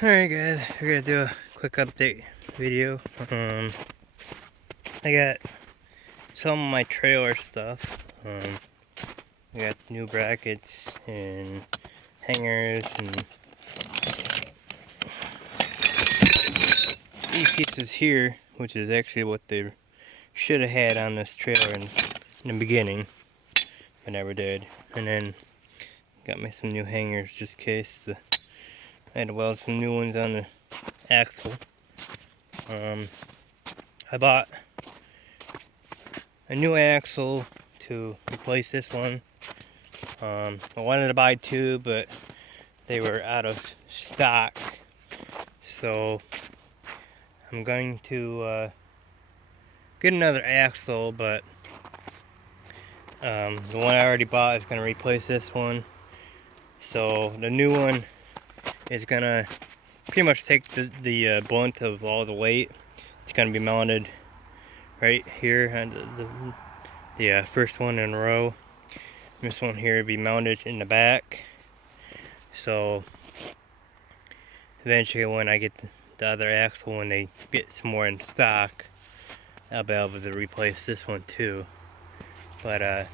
Alright guys, we're gonna do a quick update video. I got some of my trailer stuff. I got new brackets and hangers and these pieces here, which is actually what they should have had on this trailer in the beginning, but never did. And then got me some new hangers just in case. I had to weld some new ones on the axle. I bought a new axle to replace this one. I wanted to buy two, but they were out of stock. So I'm going to get another axle, but the one I already bought is going to replace this one. So the new one is going to pretty much take the blunt of all the weight. It's going to be mounted right here on the first one in a row. This one here will be mounted in the back. So eventually when I get the other axle, when they get some more in stock, I'll be able to replace this one too. But I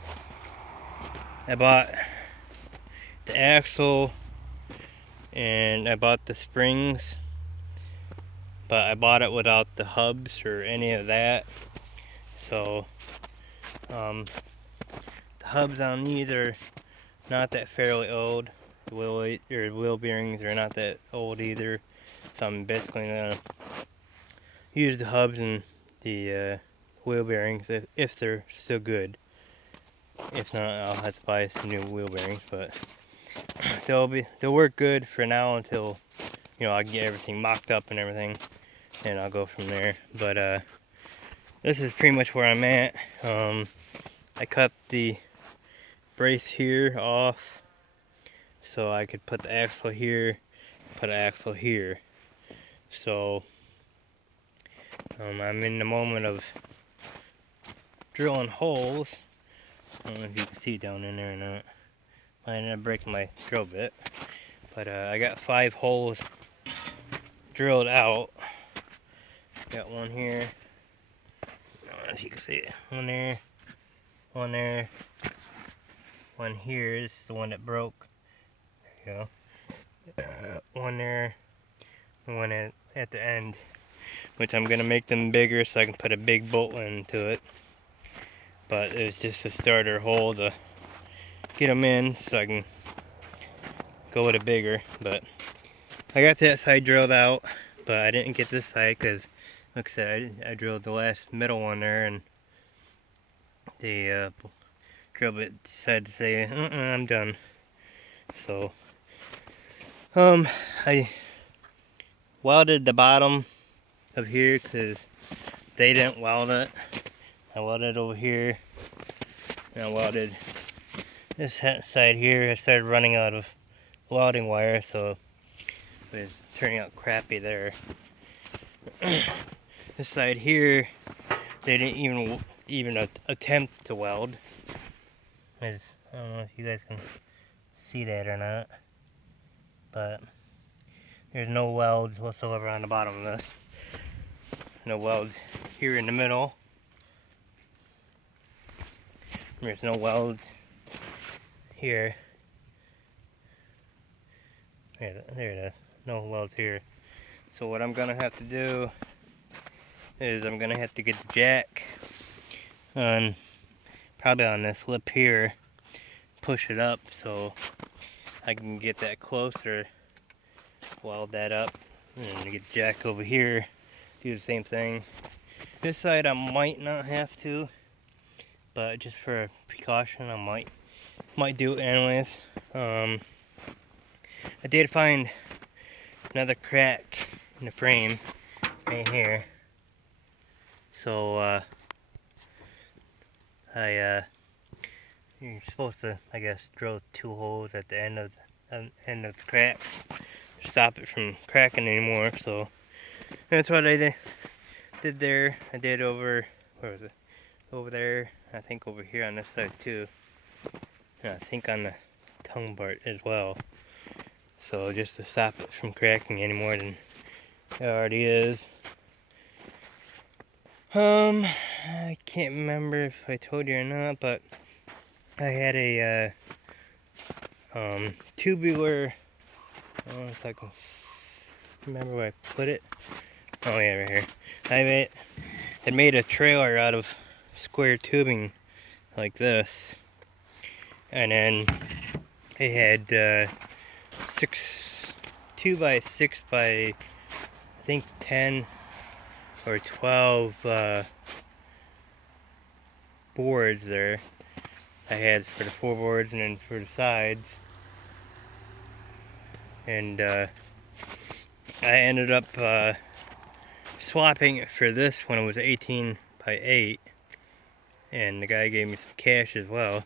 bought the axle and I bought the springs, but I bought it without the hubs or any of that. So the hubs on these are not that fairly old. The wheel bearings are not that old either. So I'm basically gonna use the hubs and the wheel bearings if they're still good. If not, I'll have to buy some new wheel bearings, but they'll work good for now until I get everything mocked up and everything, and I'll go from there. But this is pretty much where I'm at. I cut the brace here off so I could put the axle here, put an axle here. So I'm in the moment of drilling holes. I don't know if you can see down in there or not. I ended up breaking my drill bit, but I got 5 holes drilled out. Got one here. I don't know if you can see it. One there, one here. This is the one that broke. There you go. One there, and one at the end, which I'm gonna make them bigger so I can put a big bolt into it. But it was just a starter hole to get them in so I can go with it bigger. But I got that side drilled out, but I didn't get this side because, like I said, I drilled the last middle one there, and the drill bit decided to say, I'm done. So I welded the bottom of here because they didn't weld it. I welded over here, and I welded this side here. I started running out of welding wire, so it was turning out crappy there. This side here, they didn't even attempt to weld. I don't know if you guys can see that or not, but there's no welds whatsoever on the bottom of this. No welds here in the middle. There's no welds here. There it is. No welds here. So what I'm gonna have to do is I'm gonna have to get the jack on, probably on this lip here, push it up so I can get that closer, weld that up, and get the jack over here, do the same thing. This side I might not have to, but just for a precaution I might do it anyways. I did find another crack in the frame right here, so you're supposed to, I guess, drill 2 holes at the end of the cracks to stop it from cracking anymore. So that's what I did there. I did over, where was it? Over there. I think over here on this side too. And I think on the tongue part as well. So just to stop it from cracking any more than it already is. I can't remember if I told you or not, but I had a tubular. I don't know if I can remember where I put it. Oh yeah, right here. I had made a trailer out of square tubing like this, and then it had 2 by 6 by I think 10 or 12 boards there. I had for the 4 boards and then for the sides, and I ended up swapping it for this when it was 18 by 8, and the guy gave me some cash as well.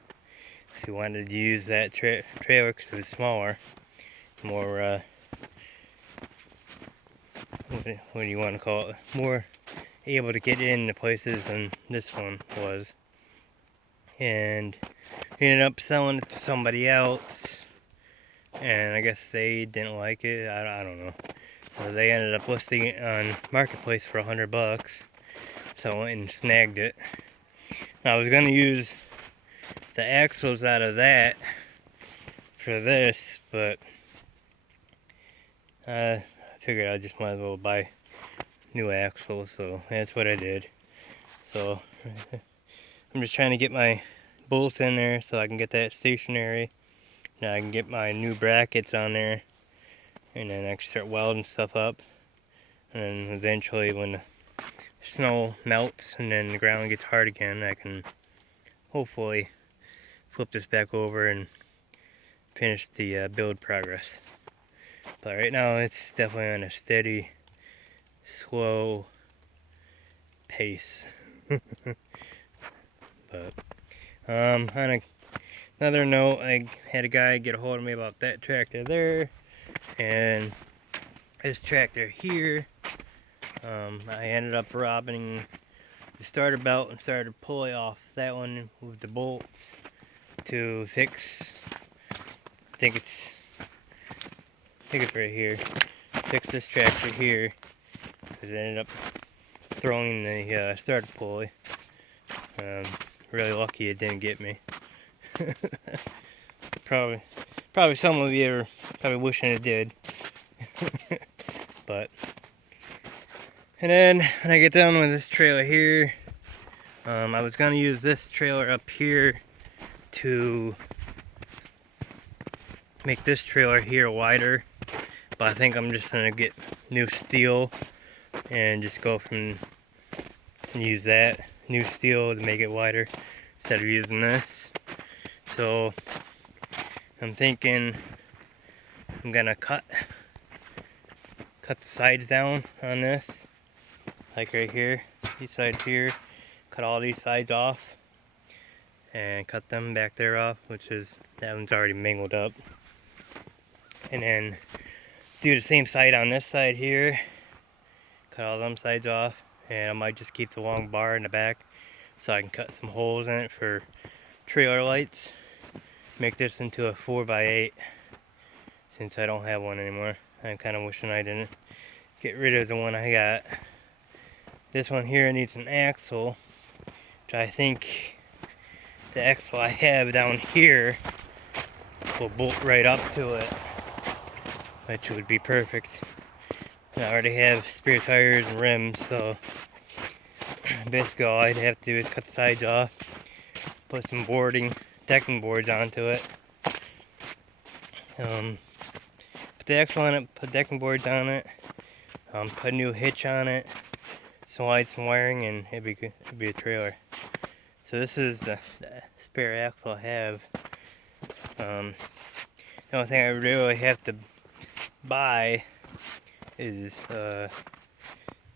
So he wanted to use that trailer because it was smaller, more what do you want to call it? More able to get in the places than this one was. And he ended up selling it to somebody else, and I guess they didn't like it. I don't know. So they ended up listing it on Marketplace for $100. So I went and snagged it. Now, I was gonna use the axles out of that for this, but I figured I just might as well buy new axles, so that's what I did. So I'm just trying to get my bolts in there so I can get that stationary. Now I can get my new brackets on there, and then I can start welding stuff up. And then eventually when the snow melts and then the ground gets hard again, I can hopefully flip this back over and finish the build progress. But right now it's definitely on a steady, slow pace. But on another note, I had a guy get a hold of me about that tractor there and this tractor here. I ended up robbing the starter belt and started to pull off that one with the bolts to fix. I think it's right here. Fix this tractor here because it ended up throwing the starter pulley. Really lucky it didn't get me. Probably some of you are probably wishing it did. But and then when I get done with this trailer here, I was gonna use this trailer up here to make this trailer here wider, but I think I'm just gonna get new steel and just go from and use that new steel to make it wider instead of using this. So I'm thinking I'm gonna cut the sides down on this, like right here, these sides here, cut all these sides off and cut them back there off, which is, that one's already mangled up, and then do the same side on this side here, cut all them sides off, and I might just keep the long bar in the back so I can cut some holes in it for trailer lights, make this into a 4x8 since I don't have one anymore. I'm kind of wishing I didn't get rid of the one I got. This one here needs an axle, which I think the axle I have down here will bolt right up to it, which would be perfect. I already have spare tires and rims, so basically all I'd have to do is cut the sides off, put some decking boards onto it, put the axle on it, put decking boards on it, put a new hitch on it, slide some wiring, and it'd be good. It'd be a trailer. So this is the spare axle I have. The only thing I really have to buy is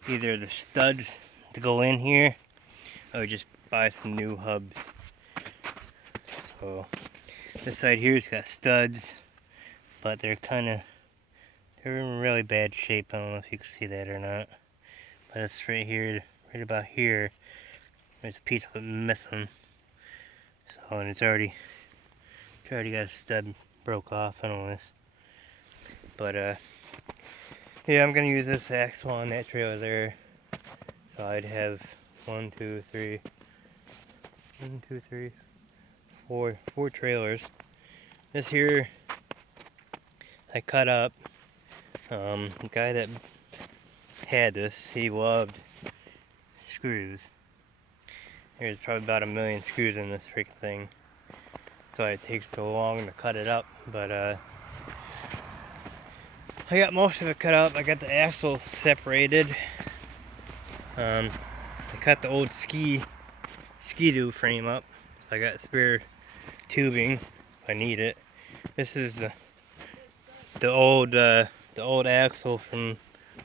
either the studs to go in here or just buy some new hubs. So this side here's got studs, but they're in really bad shape. I don't know if you can see that or not, but it's right here, right about here, there's a piece of it missing. So, and it's already got a stud broke off and all this. But yeah, I'm gonna use this axle on that trailer there. So I'd have 4 trailers. This here I cut up. The guy that had this, he loved screws. There's probably about 1,000,000 screws in this freaking thing. That's why it takes so long to cut it up. But I got most of it cut up. I got the axle separated. I cut the old Ski-Doo frame up, so I got spare tubing if I need it. This is the old axle from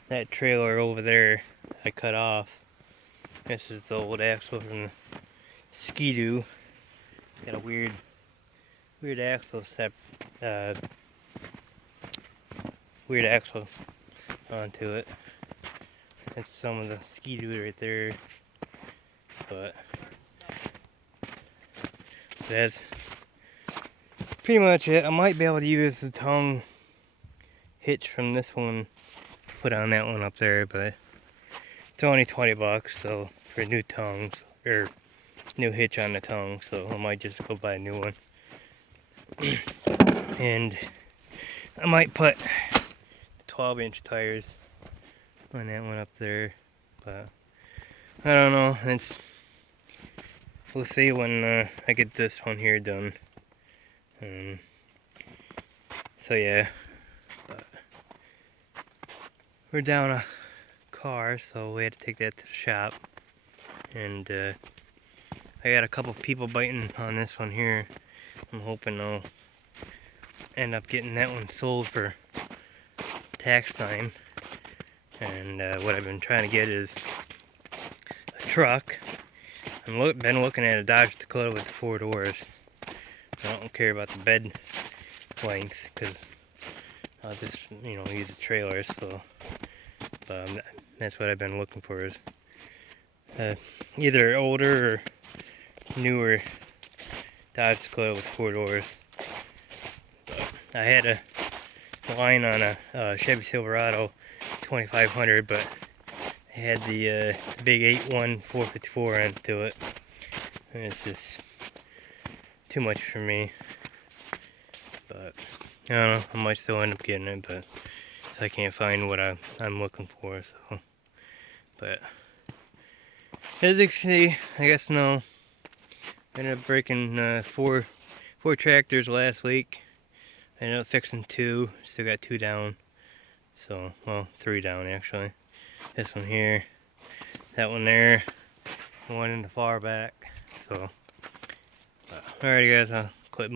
that trailer over there I cut off. This is the old axle from the Ski-Doo. Got a weird axle weird axle onto it. That's some of the Ski-Doo right there. But that's pretty much it. I might be able to use the tongue hitch from this one to put on that one up there, but it's only 20 bucks, so for new tongues or new hitch on the tongue, so I might just go buy a new one. And I might put 12-inch tires on that one up there, but I don't know. We'll see when I get this one here done. So yeah, but we're down a car, so we had to take that to the shop, and I got a couple people biting on this one here. I'm hoping they'll end up getting that one sold for tax time. And what I've been trying to get is a truck. I've been looking at a Dodge Dakota with 4 doors. I don't care about the bed length because I'll just, use a trailer. So, that's what I've been looking for, is either older or newer Dodge Dakota with 4 doors. But I had a line on a Chevy Silverado 2500, but it had the big 8.1 454 onto it, and it's just too much for me. But I don't know, I might still end up getting it, but I can't find what I'm looking for. So, but as you can see, I guess no. I ended up breaking 4 tractors last week. I ended up fixing 2. Still got 2 down. So, well, 3 down actually. This one here, that one there, one in the far back. So, alrighty guys,